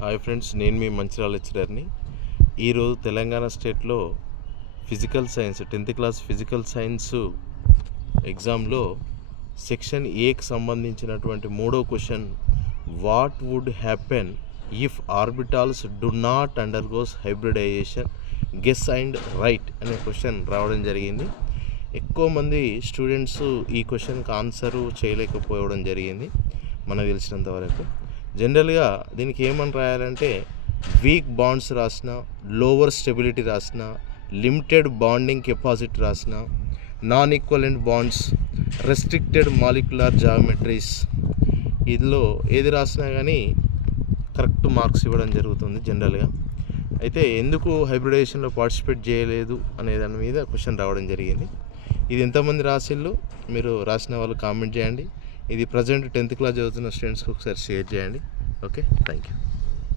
Hi friends, నేను మీ మంచిర్యాల లెక్చరర్ని. ఈరోజు తెలంగాణ స్టేట్లో physical science 10th class physical science ఎగ్జామ్లో సెక్షన్ ఏకి సంబంధించినటువంటి 3వ question, what would happen if orbitals do not undergoes hybridization, guess and write అనే క్వశ్చన్ రావడం జరిగింది. ఎక్కువ మంది స్టూడెంట్స్ ఈ క్వశ్చన్కి ఆన్సరు చేయలేకపోవడం జరిగింది మనకు తెలిసినంత వరకు. జనరల్గా దీనికి ఏమని రాయాలంటే, వీక్ బాండ్స్ రాసిన, లోవర్ స్టెబిలిటీ రాసిన, లిమిటెడ్ బాండింగ్ కెపాసిటీ రాసిన, non equivalent bonds, restricted molecular geometries, ఇందులో ఏది రాసినా కానీ కరెక్ట్ మార్క్స్ ఇవ్వడం జరుగుతుంది జనరల్గా. అయితే ఎందుకు హైబ్రిడైజేషన్లో పార్టిసిపేట్ చేయలేదు అనే దాని మీద క్వశ్చన్ రావడం జరిగింది. ఇది ఎంతమంది రాసిళ్ళు, మీరు రాసిన వాళ్ళు కామెంట్ చేయండి. ఇది ప్రజెంట్ 10th క్లాస్ చదువుతున్న స్టూడెంట్స్కి ఒకసారి షేర్ చేయండి. Okay, thank you.